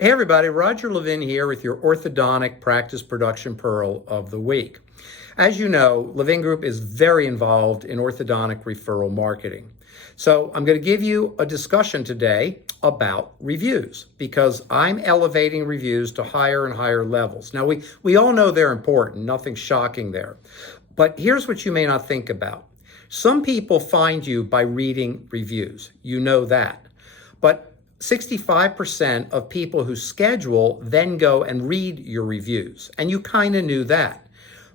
Hey everybody, Roger Levin here with your orthodontic practice production pearl of the week. As you know, Levin Group is very involved in orthodontic referral marketing. So I'm going to give you a discussion today about reviews because I'm elevating reviews to higher and higher levels. Now we all know they're important, nothing shocking there. But here's what you may not think about. Some people find you by reading reviews. You know that. But 65% of people who schedule then go and read your reviews, and you kind of knew that.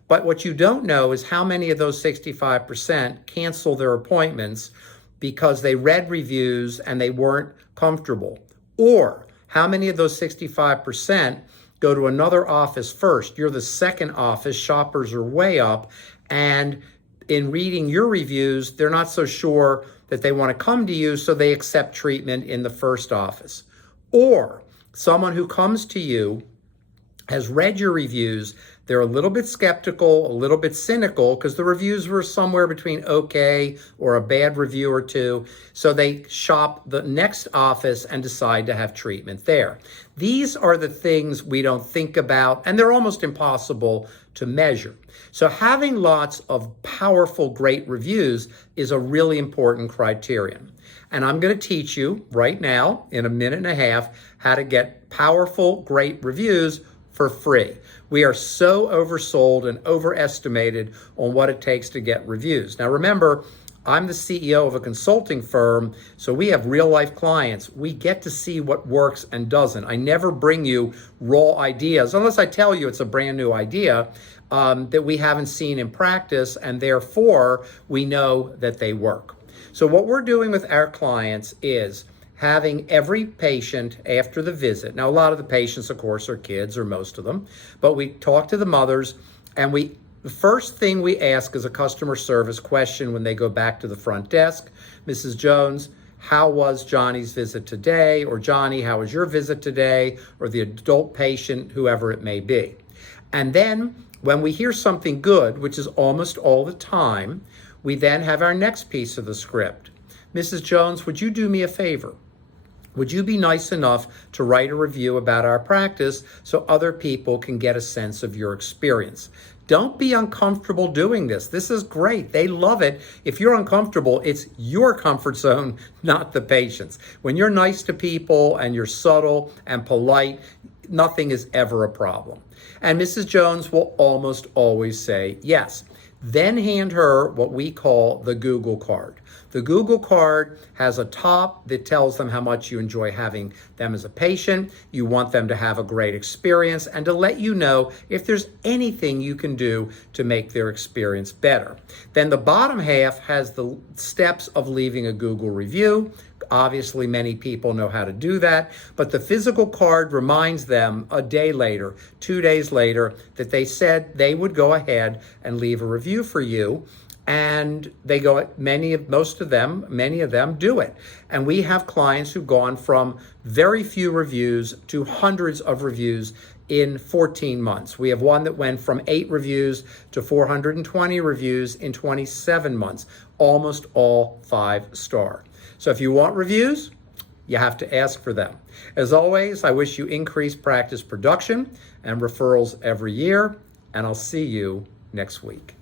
But what you don't know is how many of those 65% cancel their appointments because they read reviews and they weren't comfortable. Or how many of those 65% go to another office first. You're the second office, shoppers are way up, and in reading your reviews, they're not so sure that they want to come to you, so they accept treatment in the first office. Or someone who comes to you has read your reviews, they're a little bit skeptical, a little bit cynical, because the reviews were somewhere between okay or a bad review or two, so they shop the next office and decide to have treatment there. These are the things we don't think about, and they're almost impossible to measure. So having lots of powerful, great reviews is a really important criterion. And I'm going to teach you right now, in a minute and a half, how to get powerful, great reviews for free. We are so oversold and overestimated on what it takes to get reviews. Now remember, I'm the CEO of a consulting firm, so we have real life clients. We get to see what works and doesn't. I never bring you raw ideas, unless I tell you it's a brand new idea that we haven't seen in practice, and therefore we know that they work. So what we're doing with our clients is having every patient after the visit. Now, a lot of the patients, of course, are kids, or most of them, but we talk to the mothers, and the first thing we ask is a customer service question when they go back to the front desk. Mrs. Jones, how was Johnny's visit today? Or Johnny, how was your visit today? Or the adult patient, whoever it may be. And then when we hear something good, which is almost all the time, we then have our next piece of the script. Mrs. Jones, would you do me a favor? Would you be nice enough to write a review about our practice so other people can get a sense of your experience? Don't be uncomfortable doing this. This is great. They love it. If you're uncomfortable, it's your comfort zone, not the patient's. When you're nice to people and you're subtle and polite, nothing is ever a problem. And Mrs. Jones will almost always say yes. Then hand her what we call the Google card. The Google card has a top that tells them how much you enjoy having them as a patient, you want them to have a great experience, and to let you know if there's anything you can do to make their experience better. Then the bottom half has the steps of leaving a Google review. Obviously, many people know how to do that, but the physical card reminds them a day later, 2 days later, that they said they would go ahead and leave a review for you. And they go, many of them do it. And we have clients who've gone from very few reviews to hundreds of reviews in 14 months. We have one that went from 8 reviews to 420 reviews in 27 months, almost all 5-star. So if you want reviews, you have to ask for them. As always, I wish you increased practice production and referrals every year, and I'll see you next week.